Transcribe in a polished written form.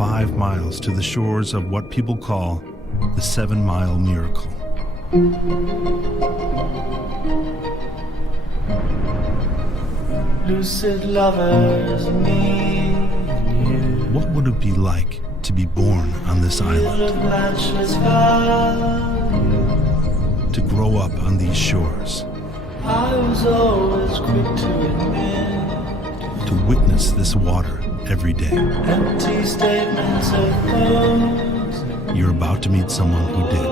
5 miles to the shores of what people call the 7 Mile Miracle. Lucid lovers, me and you. What would it be like to be born on this island? Of matchless value. To grow up on these shores? I was always quick to admit. To witness this water every day? Empty statements of those. You're about to meet someone who did.